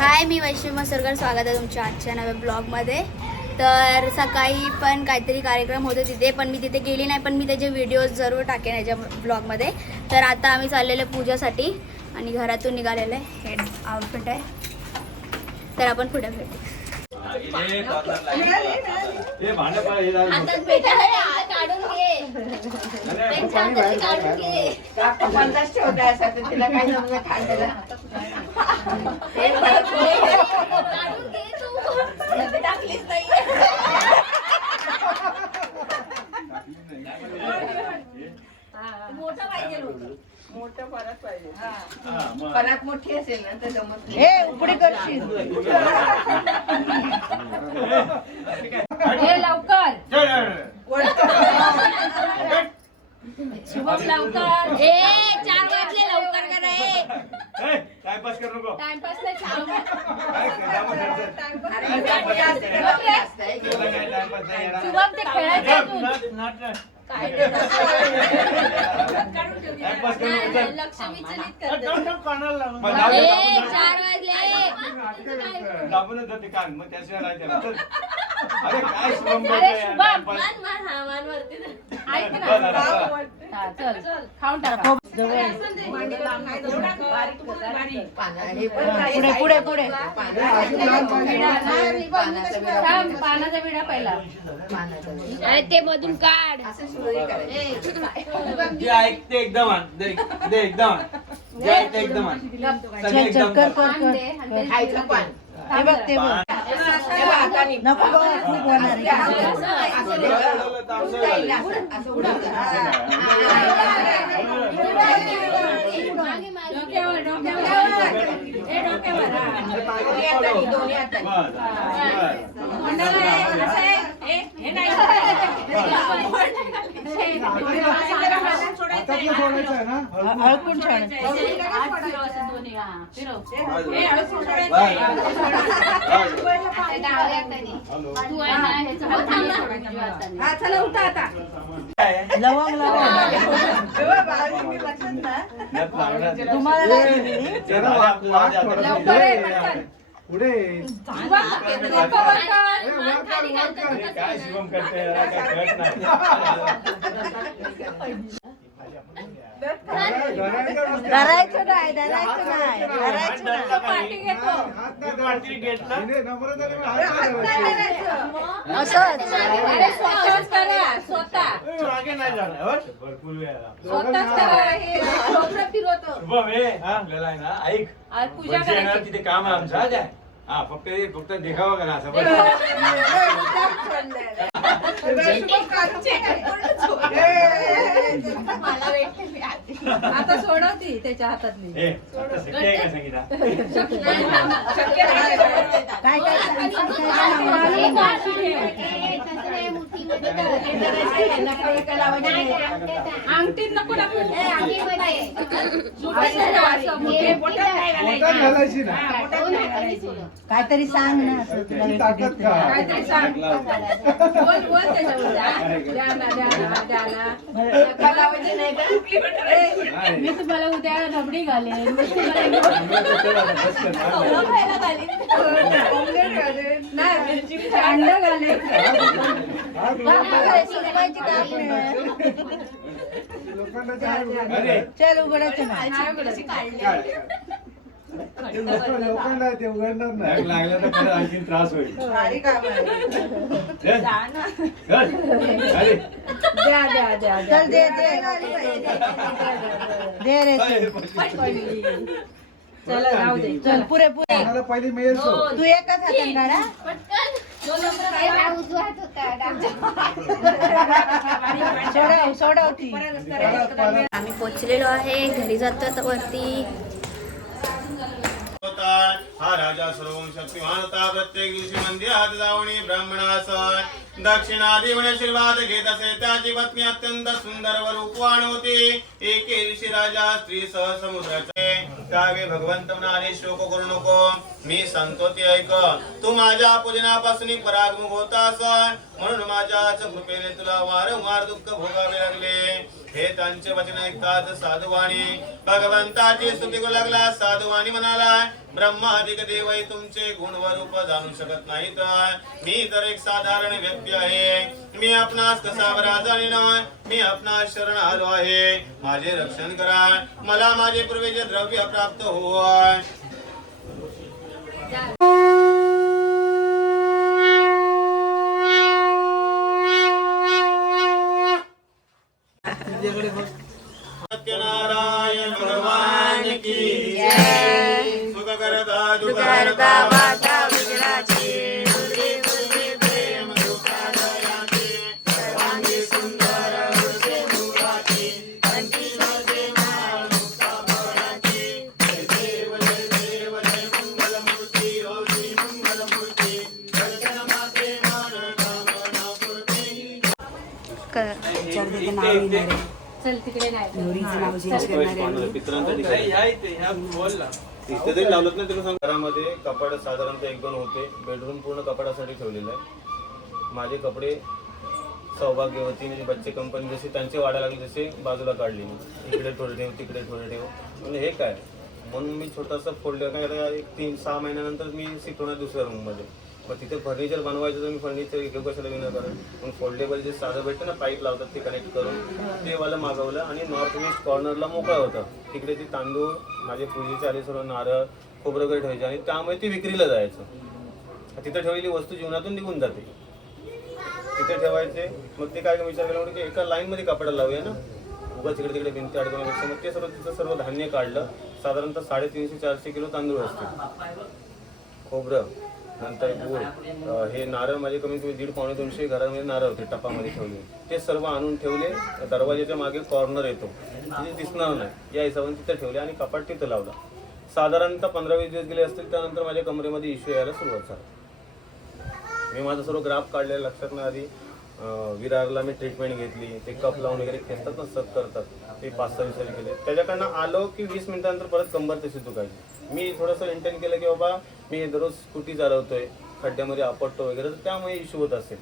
हाय, मी वैष्णवी मसरकर. स्वागत आहे तुमच्या आजच्या नव्या ब्लॉगमध्ये. तर सकाळी पण काहीतरी कार्यक्रम होते तिथे, पण मी तिथे गेली नाही, पण मी त्याचे व्हिडिओज जरूर टाकेन याच्या ब्लॉगमध्ये. तर आता आम्ही चाललेलो पूजासाठी आणि घरातून निघालेलं आहे. हे आउटफिट आहे. तर आपण पुढे भेटू. हातात भेटा काढून घे. काढून घे. तिला काय जमलं खायला. टाकलीच नाही. मोठं पाहिजे होतं. मोठं परत पाहिजे. परत मोठी असेल ना तर जमत नाही. उपडी करशील. लवकर शुभम लवकर. 4 वाजले, लवकर करा. टाइमपास कर नको. टाइमपास नाही. शुभम ते खेळायचं. लक्ष विचलित करते. 4 वाजले. दाबूनच जाते कान मग त्याशिवाय नाही त्याला. अरे काय शुभम मान वरती ऐक ना. चल खाऊन टाका. पुढे पुढे पानाचा विडा पहिला. अरे ते मधून काढ. ऐकते एकदम एकदम एकदम हे बघ ते बघ. नको खूप होणार अळकून छान. लवंग तुम्हाला पुढे काय शुभम करते धरायचं नाही धरायचं नाही धरायचं असंच. भरपूर वेळा ऐक तिथे काम आहे आमचं. हा फक्त देखावा करा असं. आता सोडवती त्याच्या हातातली. काय अंगठीत नको काहीतरी सांग ना. काहीतरी सांग. बोल बोल त्याच्यावर. मी तुम्हाला उद्या रबडी घालेन. अंडा घालेन. चल उघडायचं नाही. लोकांना ते उघडणार नाही. लागलं तर परत आणखी त्रास होईल. चल दे रे. चला जाऊ दे. चल पुरे पहिली मेल तू एकच हातात काढा. सोडवती. आम्ही पोचलेलो आहे. घरी जातो आता वरती. हा राजा सर्वं शक्तिमान होता. प्रत्येक दिवशी मंदिरात जाऊन ब्राह्मणास दक्षिणादी आशीर्वाद घेत असे. त्याची पत्नी अत्यंत सुंदर व रूपवान होती. एके दिवशी राजा स्त्री सह समुद्राचे त्यावेळी भगवंत म्हणाले, शोक करू नको, मी सांगतो ते ऐक. तू माझ्या पूजनापासून परागमुख होतास, म्हणून माझ्याच कृपेने तुला वारंवार दुःख भोगावे लागले. हे त्यांचे वचन ऐकताच साधुवाणी भगवंताची स्तुती करू लागला. साधुवाणी म्हणाला, ब्रह्मादिक देवही तुमचे गुण व रूप जाणू शकत नाहीत. मी तर एक साधारण व्यक्ती आहे. मी आपणास कसा बरा जाणीन. मी आपणास शरण आलो आहे. माझे रक्षण करा. मला माझे पूर्वीचे द्रव्य प्राप्त होय. सत्यनारायण भगवान की जय. सुख करता दुःख हरता माता विघ्नाची. बुद्धी बुद्धी प्रेम दुःखादयाची. सर्वांगी सुंदर वृषे मुखाची. कंठी मध्ये माळ मुक्ताभरणाची. जय देव जय देव जय मंगलमूर्ती. ओ श्री मंगलमूर्ती. दर्शन माते मान कामना पूर्ती. चल तिकडे नाही इथे जरी लावलं नाही तुला सांग. घरामध्ये कपाट साधारणतः 1-2 होते. बेडरूम पूर्ण कपाटासाठी ठेवलेलं आहे. माझे कपडे सौभाग्यवती म्हणजे बच्चे कंपनी जसे त्यांचे वाढायला लागले तसे बाजूला काढली मी. इकडे थोडे ठेव तिकडे थोडे ठेव म्हणजे हे काय म्हणून मी छोटासा फोल्डर काय 3-6 महिन्यानंतर मी शिफ्ट होणार दुसऱ्या रूममध्ये. मग तिथे फर्निचर बनवायचं तर मी फर्निचर घेऊ कशाला विना करत. पण फोल्डेबल जे साधं भेटतं ना पाईप लावतात ते कनेक्ट करून ते वाला मागवलं. आणि नॉर्थ वेस्ट कॉर्नरला मोकळं होतं. तिकडे ते तांदूळ माझे पूजेचे आले सर्व नारळ खोबरं वगैरे ठेवायचे आणि त्यामुळे ते विक्रीला जायचं. तिथे ठेवलेली वस्तू जीवनातून निघून जाते. तिथे ठेवायचे. मग ते काय विचार केला म्हणजे की एका लाईनमध्ये कपडा लावूया ना उगा तिकडे तिकडे भिंती अडकवण्यापेक्षा. मग ते सर्व तिथं सर्व धान्य काढलं. साधारणतः 350-400 किलो तांदूळ असते. खोबरं नंतर गूळ हे नारळ माझे कमीत कमी 150-200 घरामध्ये नारळ होते टपामध्ये ठेवले. ते सर्व आणून ठेवले. दरवाजाच्या मागे कॉर्नर येतो म्हणजे दिसणार नाही या हिशोबाने तिथे ठेवले आणि कपाट तिथं लावला. साधारणतः 15-20 दिवस गेले असतील. त्यानंतर माझ्या कमरेमध्ये इश्यू यायला सुरुवात झाली. मी माझं सर्व ग्राफ काढलेलं लक्षात नाही. आधी विरारला मी ट्रीटमेंट घेतली. ते कप लावून वगैरे खेचतात ना सक करतात ते 5-6 दिवसांनी केले. त्याच्याकडनं आलो की 20 मिनिटांनंतर परत कंबर तशी दुखायची. मी थोडंसं इंटेन केलं की बाबा मी दररोज स्कूटी चालवतोय खड्ड्यामध्ये आपटतो वगैरे तर त्यामुळे इश्यू होत असेल.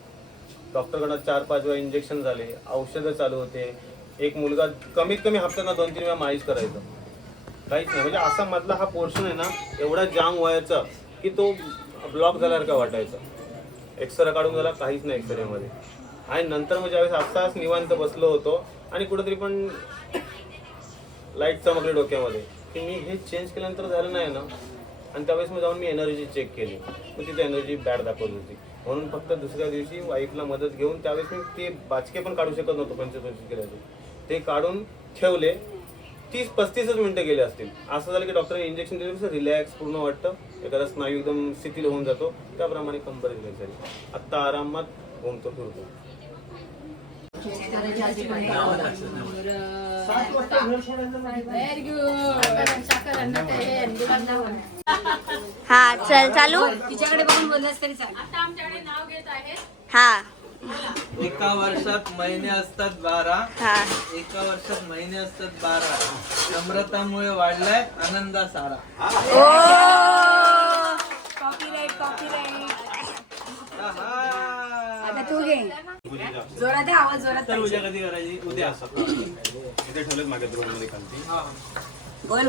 डॉक्टरकडनं 4-5 वेळा इंजेक्शन झाले. औषधं चालू होते. एक मुलगा कमीत कमी हप्त्यानं 2-3 वेळा मालिश करायचं. काहीच नाही म्हणजे असा मधला हा पोर्शन आहे ना एवढा जाम व्हायचा की तो ब्लॉक झाल्यासारखा वाटायचा. एक्सरे काढून झाला काहीच नाही एक्सरेमध्ये. आणि नंतर मग ज्यावेळेस असाच निवांत बसलो होतो आणि कुठेतरी पण लाईट चमकली डोक्यामध्ये की मी हे चेंज केल्यानंतर झालं नाही ना. आणि त्यावेळेस मी जाऊन मी एनर्जी चेक केली तर तिथे एनर्जी बॅड दाखवत होती. म्हणून फक्त दुसऱ्या दिवशी वाईफला मदत घेऊन त्यावेळेस मी ते बाचके पण काढू शकत नव्हतो 25 किलोचे ते काढून ठेवले. 30-35 मिनिटं गेले असतील. असं झालं की डॉक्टरने इंजेक्शन दिलं कसं रिलॅक्स पूर्ण वाटतं. एखादा स्नायू एकदम शिथिल होऊन जातो त्याप्रमाणे कंबर रिलॅक्स झाली. आत्ता आरामात घुमतो फिरतो. हा चल चालू. तिच्याकडे बघून बोललास तरी चालेल. आता आमच्याकडे नाव घेत आहेत. हा एका वर्षात महिने असतात 12. हा एका वर्षात महिने असतात 12. नम्रतामुळे वाढलाय आनंदा सारा. ओ कॉपीराईट आता तू घे. जोरात आहे, आवाज जोरात तर उद्या कधी करायची? उद्या. इथे ठेवलेत माझ्या रूममध्ये खालती. बोल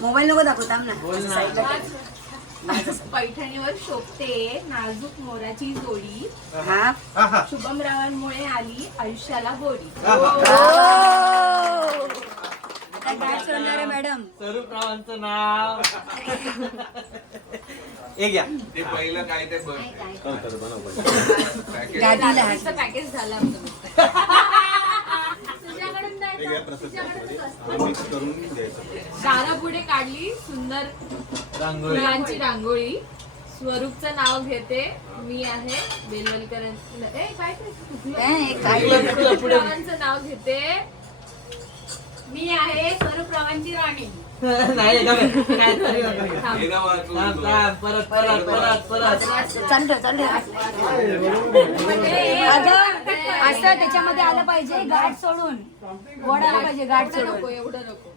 मोबाईल नको दाखव थांब बोल ना ना. साईडला ठेव. पैठणीवर शोभते नाजूक मोराची जोडी. हा शुभम रावांमुळे आली आयुष्याला गोडी. आता काय करणार आहे मॅडम. स्वरूप रावांचं नाव. हे घ्या. ते पहिलं काय ते रात्रीचं पॅकेज झालं आमचं. तुझ्याकडून नाही का? तुझ्याकडूनच असतं. मिक्स करून द्यायचं. दारापुढे काढली सुंदर रांगोळी. फुलांची रांगोळी. स्वरूपचं नाव घेते मी आहे बेलवलकर. स्वरूप रावांचं नाव घेते मी आहे स्वरूप रावांची राणी. नाही का? काहीतरी परत असं त्याच्यामध्ये आलं पाहिजे गाठ सोडून गोड आला पाहिजे गाठ सोडून. एवढं नको.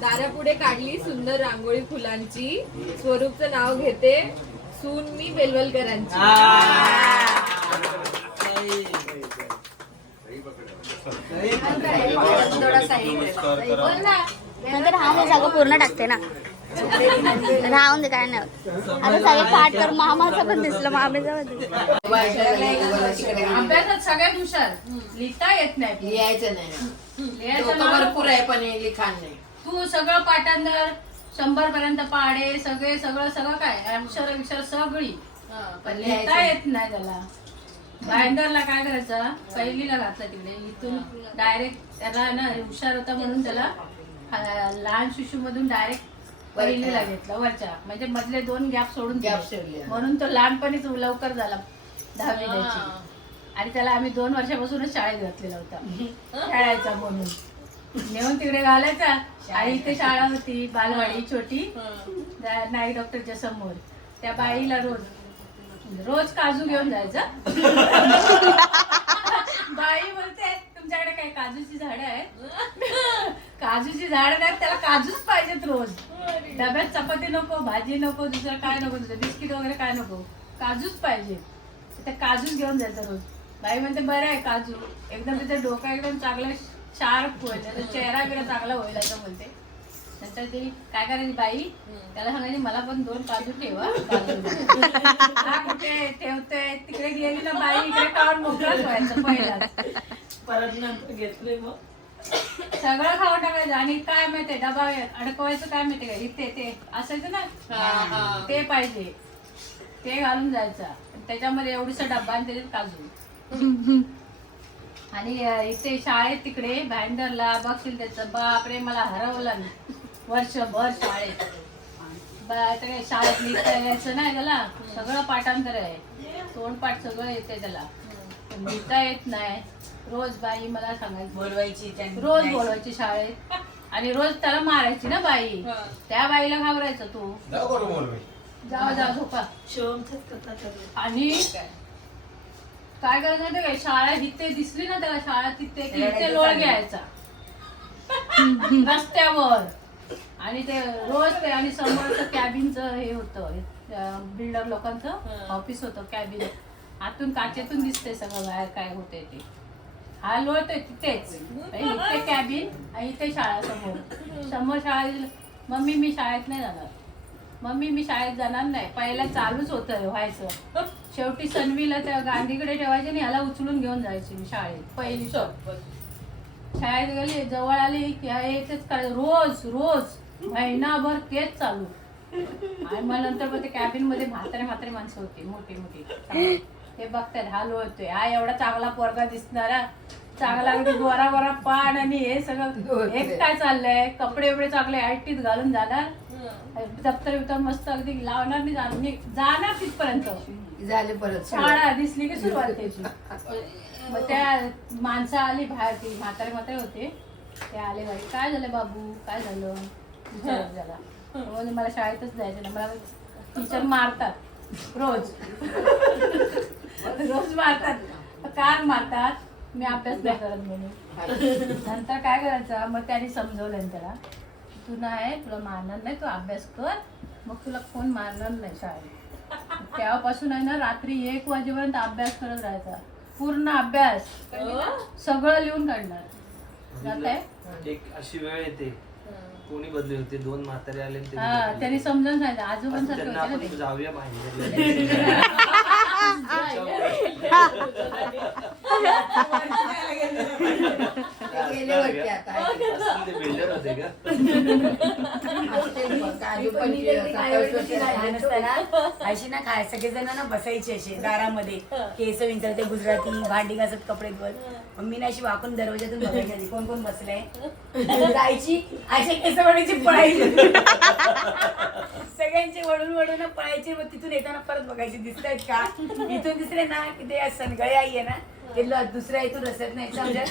दारापुढे काढली सुंदर रांगोळी फुलांची. स्वरूपचं नाव घेते सून मी बेलवलकरांची. थोडासा बोल ना. नंतर राहून दे, सगळं पूर्ण टाकते ना. राहून दे, काय नाही होत. आता सगळे पाठ कर. मामाचं पण दिसलं, मामेचं पण दिसलं. अभ्यासात सगळ्यात हुशार. लिहिता येत नाही. लिहायचं नाही लिहायचं डोकं ना. भरपूर आहे पण हे लिखाण नाही. तू सगळं पाठांतर 100 पर्यंत पाडे सगळं काय अक्षर सगळी, पण लिहिता येत नाही त्याला. भाईंदरला काय करायचं, पहिलीला घातलं तिकडे, इथून डायरेक्ट त्याला ना हुशार होता म्हणून त्याला लहान शिशू मधून डायरेक्ट पहिलीला घेतलं वरच्या, म्हणजे मधले 2 गॅप सोडून गॅप दिले. सोडले. म्हणून तो लहानपणीच लवकर झाला 10वी द्यायची. आणि त्याला आम्ही 2 वर्षापासूनच शाळेत घातलेला होता खेळायचा म्हणून. नेऊन तिकडे घालायचा. आणि इथे शाळा होती बालवाडी छोटी नाईक डॉक्टरच्या समोर. त्या बाईला रोज काजू घेऊन जायचा. बाई बोलते तुमच्याकडे काय काजूची झाडं आहेत? काजूची झाड नाही, त्याला काजूच पाहिजेत रोज. डब्यात चपाती नको, भाजी नको, दुसरं काय नको, बिस्किट वगैरे काय नको, काजूच पाहिजे. त्या काजूच घेऊन जायचं रोज. बाई म्हणते बरं आहे काजू, एकदम तिचं डोकं एकदम चांगलं शार्प होईल, त्याचा चेहरा बिरा चांगला होईल असं बोलते. नंतर ती काय करायची बाई, त्याला सांगायची मला पण 2 काजू ठेवा. कुठे ठेवते, तिकडे गेली ना बाई, इकडे खाऊन मोकळाच व्हायचं पहिला. परत नंतर घेतले मग सगळं खाऊन टाकायचं. आणि काय माहितीये डबा अडकवायचं काय माहितीये का, इथे ते असायचं ना, ते पाहिजे, ते घालून जायचं. त्याच्यामध्ये एवढीसा डब्बा आणि त्याच्यात काजू. आणि इथे शाळेत तिकडे भाईंदरला बघशील त्याचं, बापरे मला हरवलं वर्षभर शाळेत. शाळेत लिहिता यायचं नाही त्याला, सगळं पाठांतर आहे, तोंडपाठ सगळं येते त्याला, लिहिता येत नाही. रोज बाई मला सांगायची, बोलवायची रोज बोलवायची शाळेत. आणि रोज त्याला मारायची ना बाई. त्या बाईला घाबरायचं तू, जा झोपा. आणि काय करायचं माहिती काय, शाळा इथे दिसली ना त्याला, शाळा तिथे इथे लोळ घ्यायचा रस्त्यावर. आणि ते रोज ते, आणि समोरचं कॅबिनचं हे होतं, बिल्डर लोकांचं ऑफिस होतं कॅबिन. आतून काचेतून दिसते सगळं बाहेर काय होते ते. हा लोळतोय तिथेच, इथे कॅबिन आणि इथे शाळा समोर शाळा. मम्मी मी शाळेत नाही जाणार, मम्मी मी शाळेत जाणार नाही. पहिला चालूच होतं व्हायचं. शेवटी सनवीला त्या गांधीकडे ठेवायचे आणि ह्याला उचलून घेऊन जायची मी शाळेत. पहिली शाळेत गेली, जवळ आली की हेच करायचं रोज महिनाभर तेच चालू. आणि मग नंतर मग ते कॅबिन मध्ये म्हातारे माणसं होती, मोठी. ते बघतात हा लोळतोय, हा एवढा चांगला पोरगा दिसणारा, चांगला अगदी गोरा पान आणि हे सगळं एक काय चाललंय, कपडे एवढे चांगले आयटीत घालून जाणार, दप्तर बिप्तर मस्त अगदी लावणार, नाही जाणार तिथपर्यंत झाले परत शाळा दिसली की सुरुवात त्याची. मग त्या माणसं आली बाहेर, ती म्हातारे होते, ते आले घरी. काय झालं बाबू, काय झालं विचारत झाला. म्हणजे मला शाळेतच जायचं ना, मला टीचर मारतात रोज मारतात. का मारतात, मी अभ्यास नाही करत म्हणून. नंतर काय करायचं, मग त्यांनी समजवलं त्याला, तू नाही, तुला मारणार नाही, तू अभ्यास कर, मग तुला कोण मारणार नाही शाळेत. तेव्हापासून आहे ना रात्री 1 वाजेपर्यंत अभ्यास करत राहायचा, पूर्ण अभ्यास सगळं लिहून काढणार. जाताय एक अशी वेळ येते, कोणी बदली होते, 2 म्हातारे आले, त्यांनी समजून सांगितलं, आजोबांसारखं होते ना ते. जाऊया बाहेर. गेले होते आता बिल्डर होते का? अशी ना काय सगळेजण ना बसायचे असे दारामध्ये, केस विंचरते गुजराती, भांडी घासत, कपडे धुवत. मम्मी ना अशी वाकून दरवाजातून बघायची कोण कोण बसलंय, जायची असे केस वडायची, पळायची. सगळ्यांचे वळून पळायचे. मग तिथून येताना परत बघायचे दिसतायत का, इथून दिसले ना की ते सनगळे आई आहे ना, ते दुसऱ्या इथून रस्त्यात नाही, समजा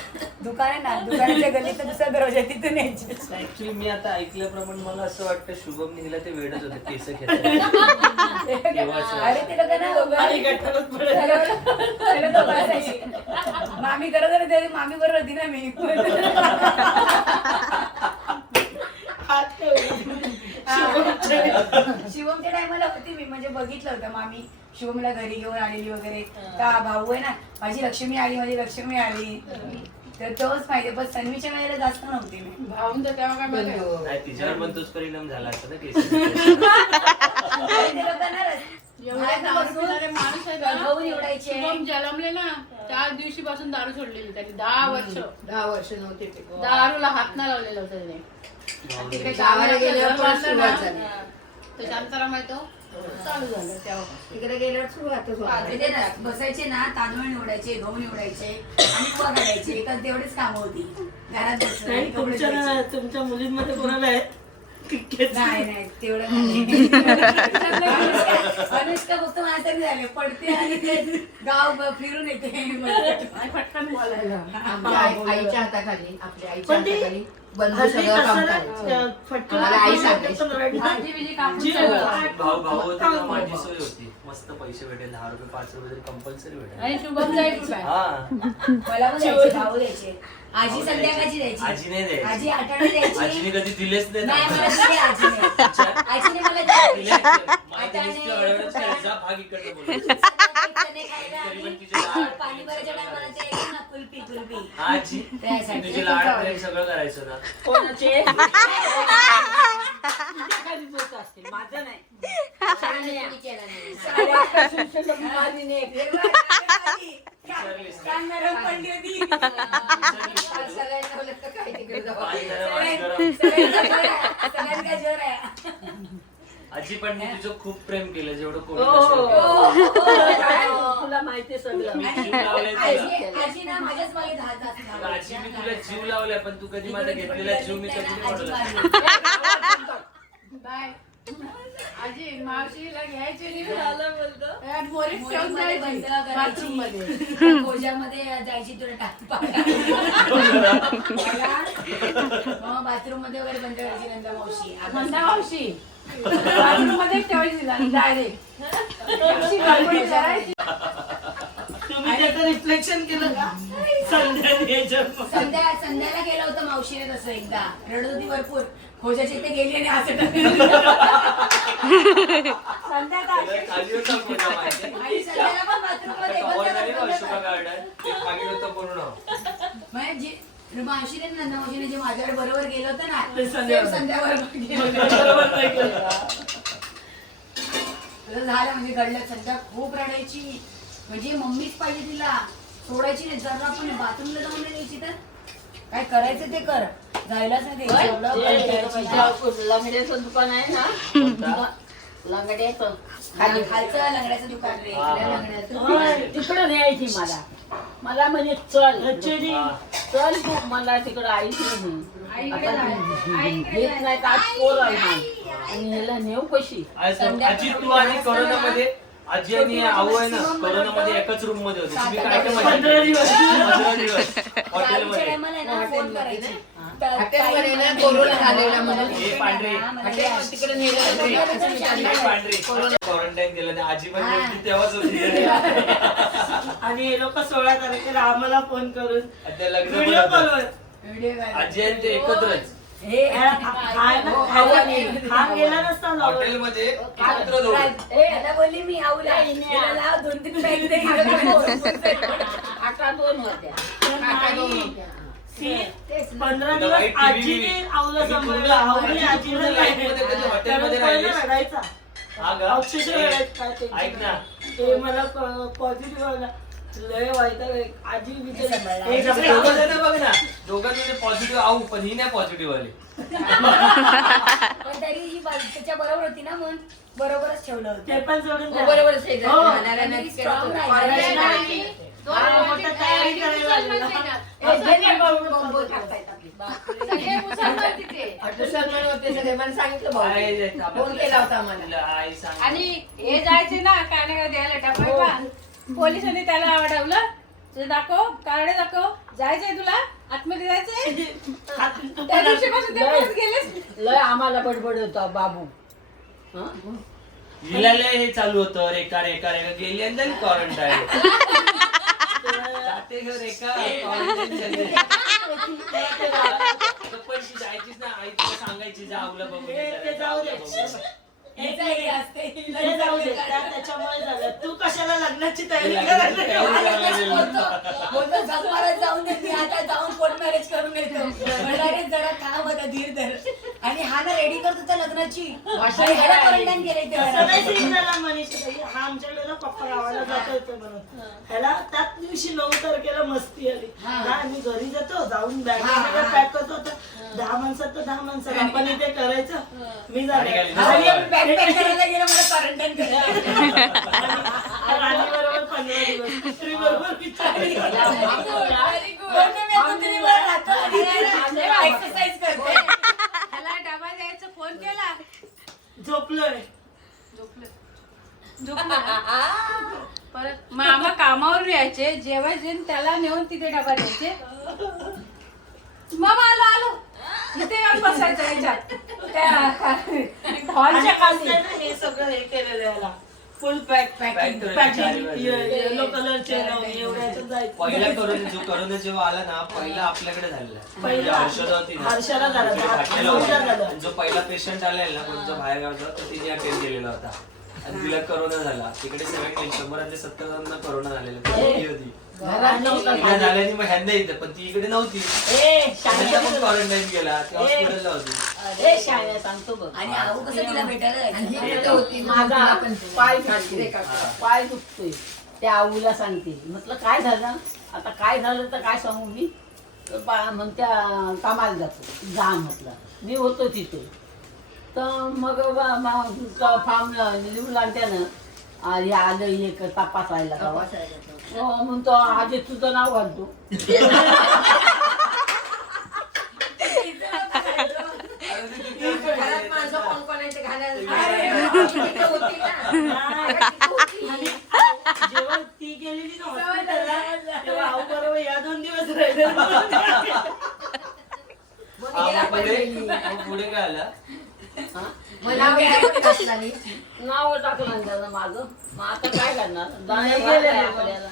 दुकान आहे ना, दुकानाच्या गल्लीत दुसरा दरवाजा, तिथून यायचे. ऍक्च्युली मी आता ऐकल्याप्रमाणे मला असं वाटतं शुभम निघाला ते वेडच होते केस खेळायला. अरे ते लोक ना मामी करत होते, मामी बरोबर होती ना मी. शिवमच्या टायमाला होती मी, म्हणजे बघितलं होतं मामी शिवमला घरी घेऊन आलेली वगैरे. का भाऊ आहे ना, माझी लक्ष्मी आली, तर तोच पाहिजे, पण सन्मीच्या वेळेला जास्त नव्हती मी. भाऊन तर तेव्हा काय बघायचं. नाही तिच्यावर पण तोच परिणाम झाला असता ना केस. आणि ते लोकांना एवढे मला दारू बसून पिणारे माणूस आहे गहू निवडायचे. शुभम जन्मले ना त्या दिवशीपासून दारू सोडलेली त्यांनी 10 वर्ष 10 वर्ष नव्हते ते. दारूला हात नाही लावलेला होता त्याने. ते काही गावाला गावाला गेल्यावर घर परत बांधलं सुरुवात ना, झाली. तर शांताराम आहे तो चालू झालं तेव्हा. तिकडे गेल्यावर सुरुवातच म्हणजे ते ना बसायचे ना, तांदूळ निवडायचे, गहू निवडायचे आणि पुवा काढायचे. एकाच तेवढीच कामं होती घरात बसून आणि कपडे धुवायचे. तुमच्या मुलींमध्ये कोणाला आहे नाही नाही तेवढं नाही. अनुष्का फक्त माझ्यासाठी झाले, पडते आणि ते गाव फिरून येते आणि पटकन बोलायला. आमच्या आईच्या हाताखाली, आपल्या आईच्या हाताखाली बंधू सगळं काम करायचं. मला आई सांगायची. भाजी बिजी कापून सगळं. भाऊ होते ना, माझी सोय होती. मस्त पैसे भेटेल, 10 रुपये 5 रुपये तरी कंपल्सरी भेटेल. आणि शुभम जाईल कुठे हा मला पण द्यायचे, भाऊ द्यायचे. आजी संध्याकाळची द्यायची. आजी नाही द्यायची. आजी आठवडे द्यायची. आजीने कधी दिलेच नाही ना. नाही मला दिले आजीने. आजीने मला दिले दिले. माझ्या नुसतं अडवडच करायचा, भाग इकडनं बोलायचा. चणे खायला तरी पण आणि तिचे लाड पाणी भरायच्या टायमाला ते येतं ना, कुल्फी. हा, आजी त्यासाठी. तुझे लाड प्रेम सगळं करायचं ना. कोणाचे माझं नाही. शाळेने केलं नाही. नरम पडली होती. सगळ्यांना बोलत तर काय तिकडे जाऊ. पाणी गरम, पाणी गरम. सगळ्यांना काय जोर आहे. आजी पण मी तुझं खूप प्रेम केलं जेवढं कोणी हो, नसेल हो, केलं. तुला माहिती आहे सगळं. मी जीव लावलाय तुला. आजी ना माझ्याच मागे धावत आजी मी तुला जीव लावलाय, पण तू कधी माझा घेतलेला जीव मी कधी नाही म्हणलं. बाय. आजी मावशीला घ्यायची नाही. झालं बोलतो. यात मोरीच ठेवून जायची बाथरूम मध्ये. कोजामध्ये जायची तुला टाक बाथरूम मध्ये वगैरे बंद करायची नंतर मावशी. मंदा मावशी बाथरूम मध्ये ठेवायची डायरेक्ट. तुम्ही त्याचं रिफ्लेक्शन केलं का संध्याला गेलं होतं मावशीने तसं एकदा. रडत होती भरपूर. खोजाची इथे गेली आणि असं खाली होता पूर्ण माहिती. आणि संध्याला पण बाथरूम मध्ये कव्हर झाली ना बंद अशोका कर. गार्डन, ते खाली होतं पूर्ण. म्हणजे मावशीने नंदा मावशीने जे माझ्यावर बरोबर गेलं होतं ना, ते संध्यावर. संध्यावर बरोबर नाही केलं. झालं म्हणजे घडलं. संध्या खूप रडायची. म्हणजे मम्मीच पाहिजे तिला, सोडायची नाही. जरा पण बाथरूमला जाऊन नाही द्यायची. तर काय करायचं ते कर, जायलाच नाही द्यायची. एवढं करायची. लंगड्याचं दुकान आहे ना, लंगड्याचं खाली खालचं लंगड्याचं दुकान रे, इकडे लंगड्याचं. तिकडं न्यायची मला म्हणजे चल चल तू मला तिकडं आईच नाही घेत नाही का पोर आहे ना. आणि ह्याला नेऊ कशी आजी तू आणि कोरोनामध्ये आजी आणि आऊ आहे ना, कोरोनामध्ये एकाच रूम मध्ये होते. तुम्ही काय काय मजा 15 दिवस. 15 दिवस चालूच्या हॉटेलमध्ये. टायमाला आहे ना, फोन करायची. हॉटेलमध्ये ना कोरोना झालेला म्हणून हे पांढरे हॉटेल तिकडे नेलं. पांढरे क्वारंटाईन केलं नाही. आजी पण गेली तेव्हाच होती. आणि हे लोक 16 तारखेला आम्हाला फोन करून त्या लग्न व्हिडिओ पण होतं. कॉलवर व्हिडिओ काढ. आजी आणि ते एकत्रच हा गेला नसता ना. हॉटेलमध्ये एकत्र दोघं. आता बोलली मी आऊला हिला लाव 2-3 बॅग दे. आता 2 होत्या. तेच ना. 15 तुला दिवस वाईट TV आजीने आऊला तुम्ही सांभाळलं. पूर्ण आऊने आजी पूर्ण आजीला life मध्ये कधी हॉटेलमध्ये राहिलीस? रडायचा. हा ग. अक्षरशः रडायचा. काय ते- ऐक ना, ते मला पॉझिटिव्ह आला. लय वाईट आहे. आजी विचार सांभाळलं. दोघं जण बघ ना, दोघांमध्ये पॉझिटिव्ह आऊ, पण ही नाही पॉझिटिव्ह आली. पण तरी ही त्याच्या बरोबर होती ना, म्हणून बरोबरच ठेवलं होतं. ते पण सोडून द्या. बरोबर शेजारी हो. राहणाऱ्यांना आणि केलं strong होतं. राहिलं. क्वारंटाईन. हा, मोठं तयारी करायला लागलं. बॉम्ब टाकतायत आपली. सगळे मुसलमान तिथे. मुसलमान होते सगळे. मला सांगितलं भाऊ आई फोन केला होता आम्हाला. तुला आई सांग. आणि हे जायचे ना कानाला द्यायला डबा. पोलिसांनी त्याला अडवलं. तुझं दाखव, कार्ड दाखव. जायचंय तुला आतमध्ये जायचंय. त्या दिवशीपासून ते परत गेलेच. लय आम्हाला बडबड होता बाबू. हिला लय हे चालू होतं, रेखा रेखा रेखा गेली आणि झाली क्वारंटाईन. जाते ग रेखा, quarantine झाली. पण ती जायचीच ना, आई तुला सांगायची जा आऊला बघून ये, ते जाऊ दे. आऊला बघून ये. हिचं हे असते. ते जाऊ दे, त्याच्यामुळे झालं. तू कशाला लग्नाची तयारी बोलतो जगमारात जाऊन दे, मी आता जाऊन कोर्ट मॅरेज करून येतो. म्हणाले जरा थांब आता, धीर धर. आणि हा ना रेडी करतो त्या लग्नाची. आणि ह्याला quarantine केलंय ते असं नाही घरात. सीन झाला मनीषाताई. हा आमच्याकडे ना पप्पा गावाला जातो येतो म्हणून ह्याला त्याच दिवशी 9 तारखेला मस्ती आली. मी घरी जातो, जाऊन बॅग पॅक करतो. 10 माणसात तर 10 माणसात आपण इथे करायचं. मी गाडी घाली. हा, मी बॅग पॅक करायला गेलं, मला क्वारंटाईन केलं. राणी बरोबर 15 दिवस स्त्री बरोबर एक्सरसाइज करते. ह्याला डबा द्यायचा फोन केला, झोपलोय. झोपलो. परत मामा कामावरून यायचे, जेवायचे आणि त्याला नेऊन तिथे डबा द्यायचे. मामा आलो आलो, इथे येऊन बसायचं याच्यात त्या हॉलच्या खाली. हे सगळं हे केलेलं याला फुल पॅकिंग येलो कलरचे एवढ्याच्यात जायचं. पहिला करोना जेव्हा आला ना, पहिला आपल्याकडे झालेला. पहिला हर्षदा होती ना, हर्षला झाला. तिने घातलेला होता. झालं. आणि जो पहिला पेशंट आलेला ना कोणता बाहेर गावचा, तर तिने अटेंड केलेला होता. आणि तिला करोना झाला. तिकडे सगळ्या 100 70 जणांना करोना झालेला. ती होती तिला झाल्याने मग ह्यांना येतं, पण ती इकडे नव्हती. त्यांना पण क्वारंटाईन केला, ती हॉस्पिटलला होती. सांगतो बघ. आणि आऊ कसं तिला भेटायला जायचं? माझा पाय पाय दुखतोय. त्या आऊला सांगते, म्हटलं काय झालं आता, काय झालं तर काय सांगू मी. म्हणत्या कामाला जातो, जा म्हटलं. मी होतो तिथे. तर मग फॉर्म लिहून आणते ना, हे आलं एक तपासायला गावात. म्हणतो आधी तुझं नाव घालतो. घरात माणसं कोण कोण आहे ते घालायला. जेव्हा ती गेलेली ना हॉस्पिटलला, तेव्हा आऊ बरोबर या 2 दिवस राहिले. पुढे काय आला, मला नाव टाकलं त्यानं माझं. मग आता काय करणार, आपल्याला.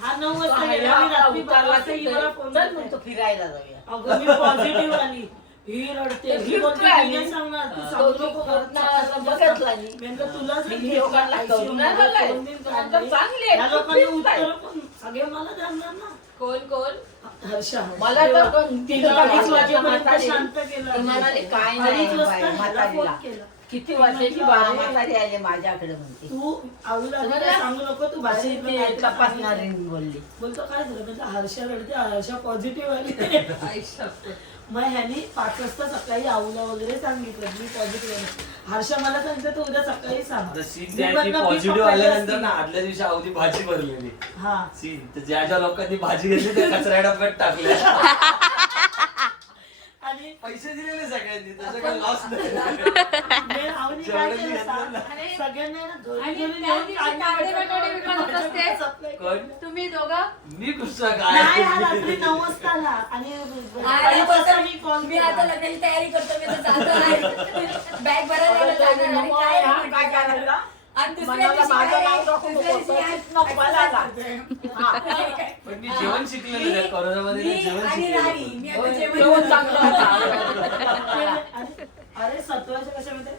हा 9 वाजता गेला. मी रात्री 12 वाजता हिला फोन करतो, फिरायला जाऊया. अगं मी पॉझिटिव्ह आली. ही रडते, ही बोलते मी नाही सांगणार, तू सांगू नको. बघितला मी म्हणलं तुलाच या लोकांनी उत्तर पण सगळे मला जाणणार ना. कोण कोण हर्षा मला तर पण तिला 2:30 वाजेपर्यंत शांत केलं. म्हणाले काय 2:30 वाजता ह्याला म्हातारीला. फोन केला. किती वर्षाची बारा म्हातारी आले माझ्याकडे म्हणते. तू आऊला काय सांगू नको, तू भाषेत तपासणार बोलली. बोलतो काय झालं, म्हणजे हर्षा रडते, हर्षा पॉझिटिव्ह आली. मग ह्यानी 5 वाजता सकाळी आऊला वगैरे सांगितलं मी पॉझिटिव्ह आहे. हर्षा मला सांगितलं तू उद्या सकाळी सांग. सीन पॉझिटिव्ह आल्यानंतर ना, आदल्या दिवशी अवधी भाजी भरलेली. हा सीन तर ज्या ज्या लोकांनी भाजी घेतली त्या कचरा डब्यात टाकल्या. आणि पैसे दिलेले सगळ्यांनी, त्याचं काही लॉस नाही. आवनी काय केलं सांग, सगळ्यांना ना घरी आणि घरी त्या नेऊन दिवशी कांदा कांदे बटाटे बटाटे विकत असते. सप्लाय केलं. कोण? तुम्ही दोघं मी कुठचा नाही, हा काय रात्री 9 वाजता आला. आणि आणि वाजता मी कॉल मी आता लग्नाची तयारी करतो. मी आता जातो आहे. बॅग भरायला जाणार आणि काय करायला. आणि दुसऱ्या दिवशी काय रे? दुसऱ्या दिवशी पण मी जेवण शिकलेलं त्या कोरोनामध्ये, मी जेवण आणि शिकलेलं. राणी मी आता जेवण जेवण चांगलं अरे 7 वाजता कशा म्हणते,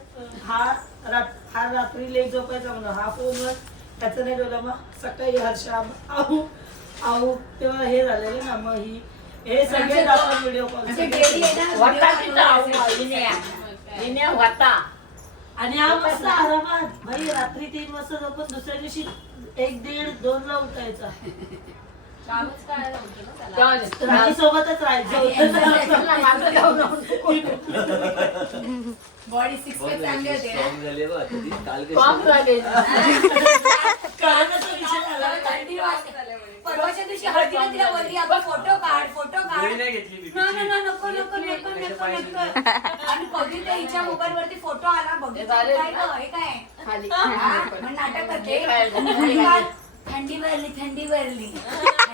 हा रात्री लेट झोपायचा म्हणून हा फोनवर त्याचं नाही ठेवलं. मग सकाळी हर्षा आऊ तेव्हा हे झालेलं ना, मग हे सगळे दाखवून व्हिडिओ कॉल. आणि हा मस्त आरामात भाई रात्री 3 वाजता झोपून दुसऱ्या दिवशी 1, 1:30, 2 ला उठायचा. राणी सोबतच राहायचं. बॉडी 6 पॅक चांगली होते ना. Strong झाली बा, आता ती काल कशी- कानाचा विषय झाला. थंडी वाजते. परवाच्या दिवशी हळदीला तिला बोलली आपण फोटो काढ. गोळी नाही घेतली मी. नको आणि कधी तर हिच्या मोबाईल वरती फोटो आला बघितलं काय गं, हे काय हा? मग नाटक करते थंडी भरली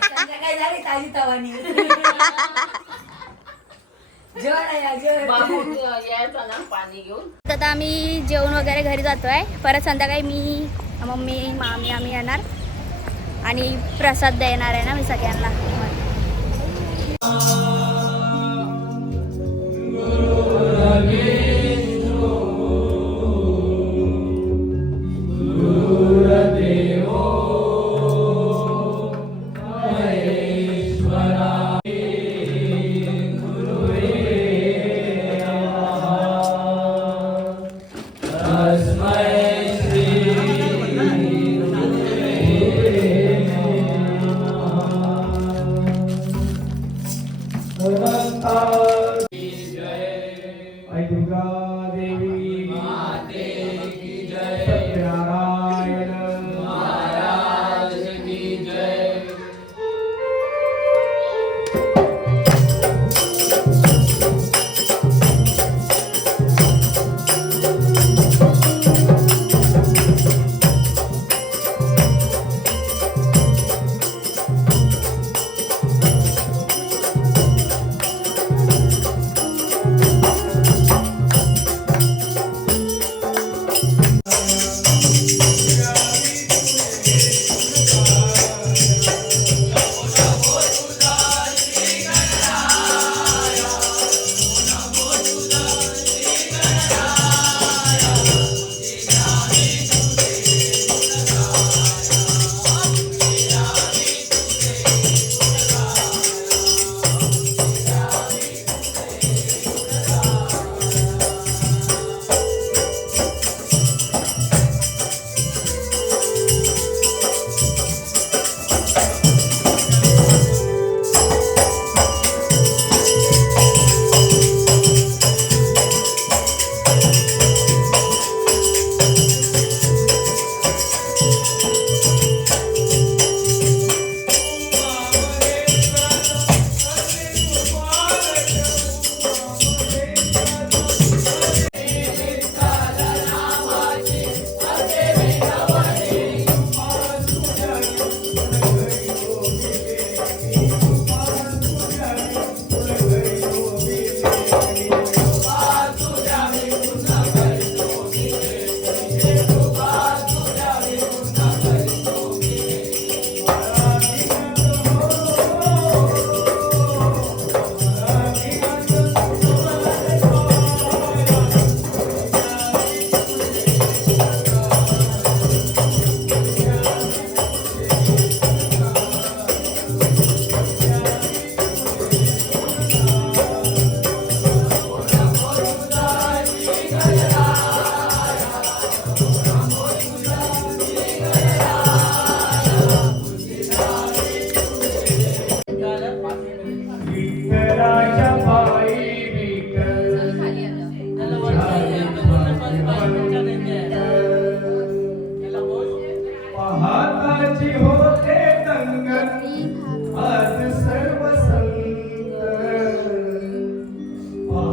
संध्याकाळी झाली ताजी तवानी. पाणी घेऊन आता आम्ही जेवण वगैरे घरी जातोय. परत संध्याकाळी मी, मम्मी, मामी आम्ही येणार आणि प्रसाद देणार आहे ना मी सगळ्यांना.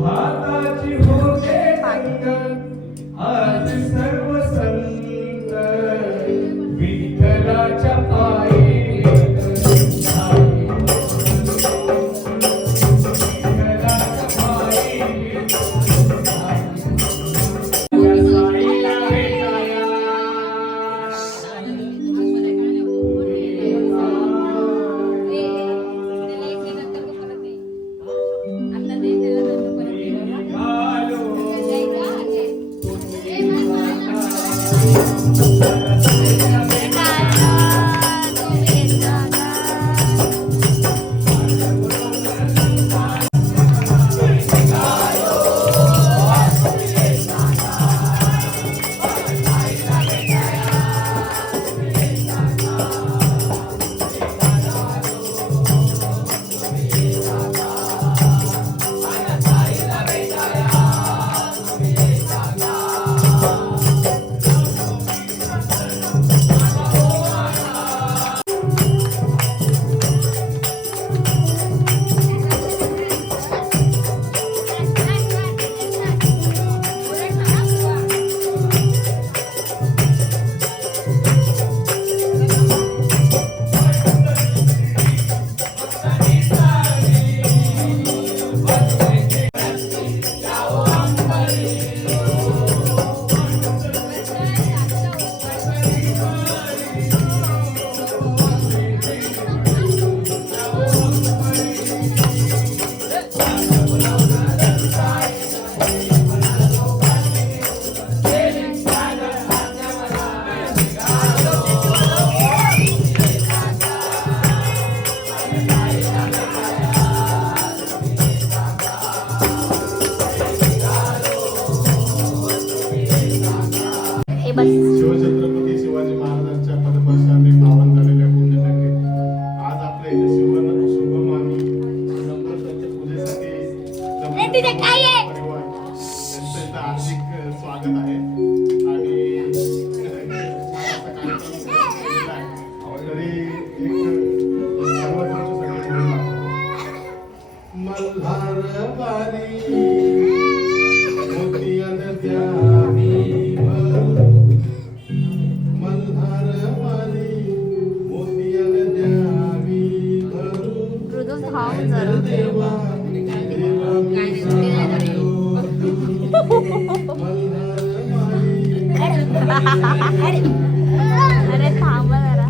हाताची होते संत आज सर्व संत विठ्ठलाच्या पायी शिवछत्रपती शिवाजी महाराजांच्या पदस्पर्शाने पावन झालेल्या पुण्यनगरीत आज आपल्या इथे शुभम आणि नम्रतांच्या पूजेसाठी जमलेला परिवार त्यांचं इथं हार्दिक स्वागत आहे आणि छानसा कार्यक्रम केलेला आहे. तरी एक सर्वजणांसाठी मल्हार बारी मोतिया द्यावी अरे थांबा जरा.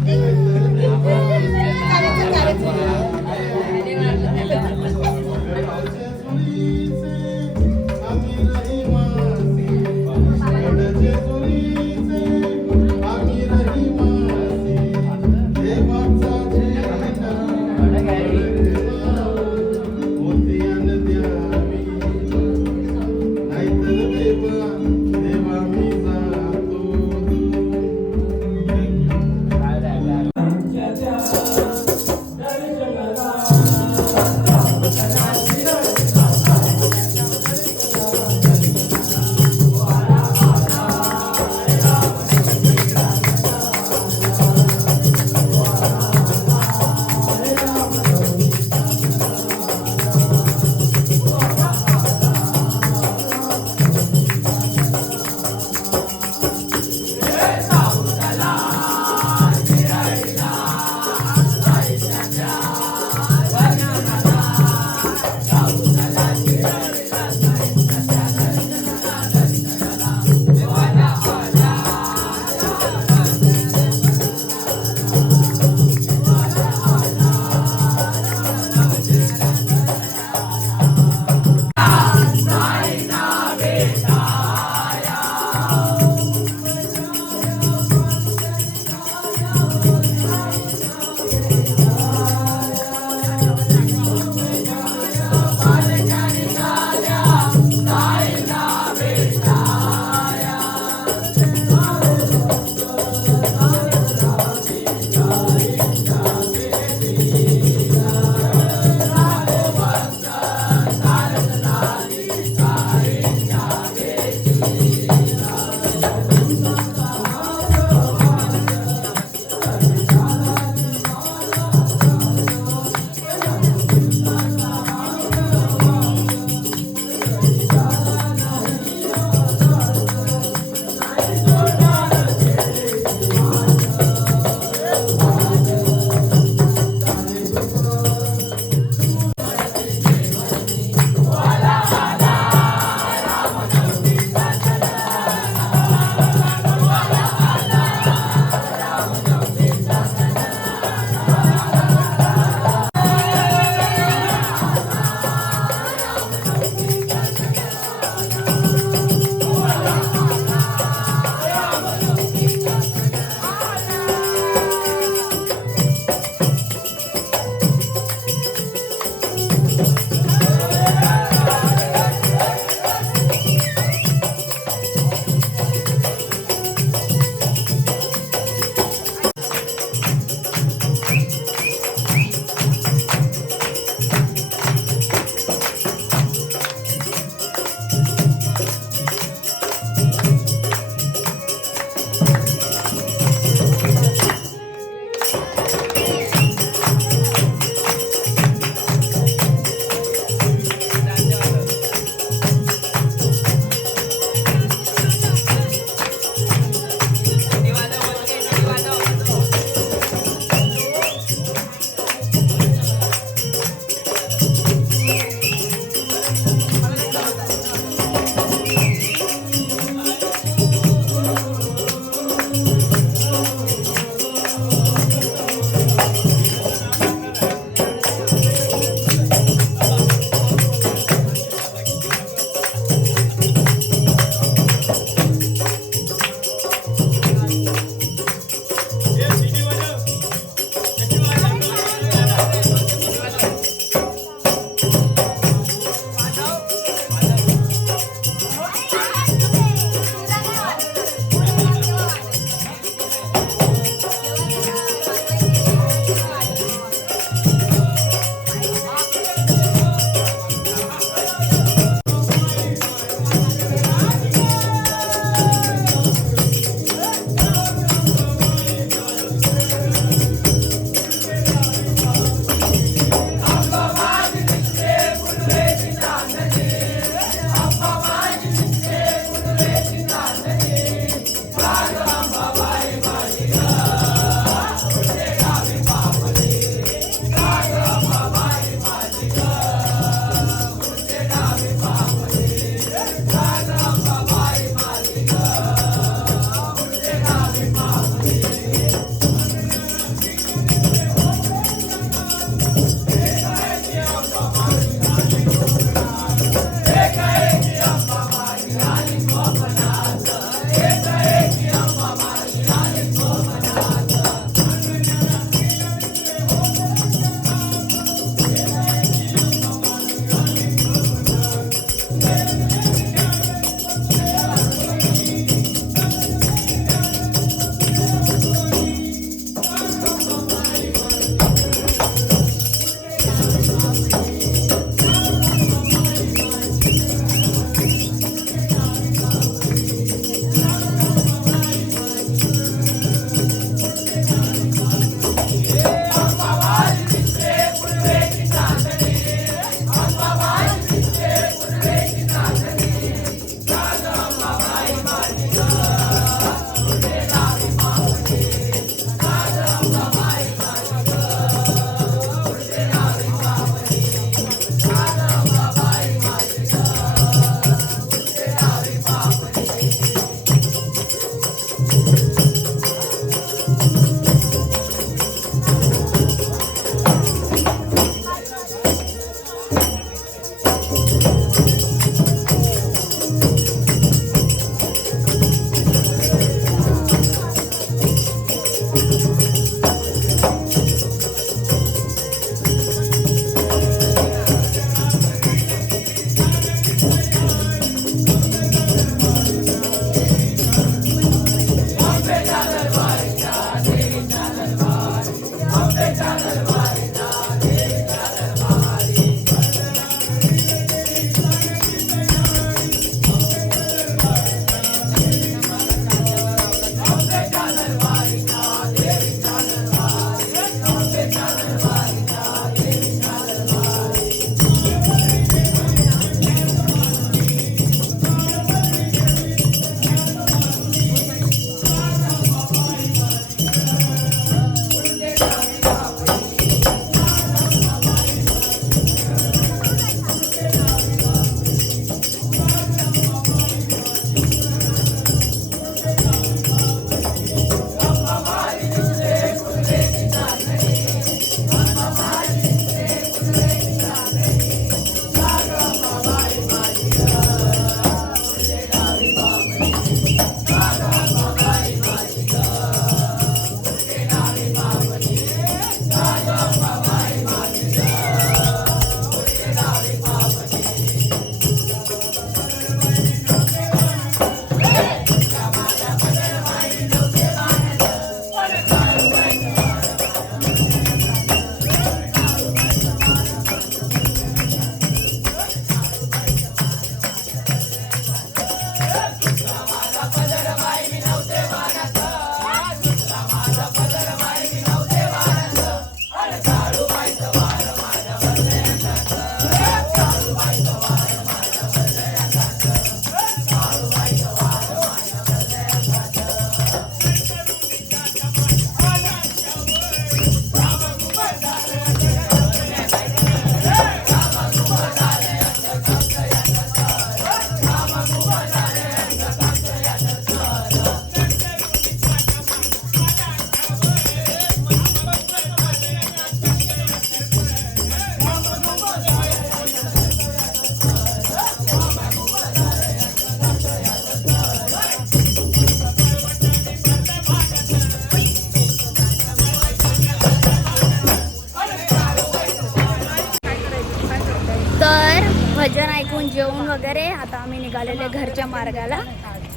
आता आम्ही निघालेले घरच्या मार्गाला.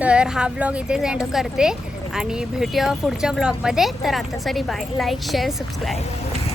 तर हा ब्लॉग इथेच एंड करते आणि भेटूया पुढच्या ब्लॉगमध्ये. तर आतासाठी बाय. Like share subscribe.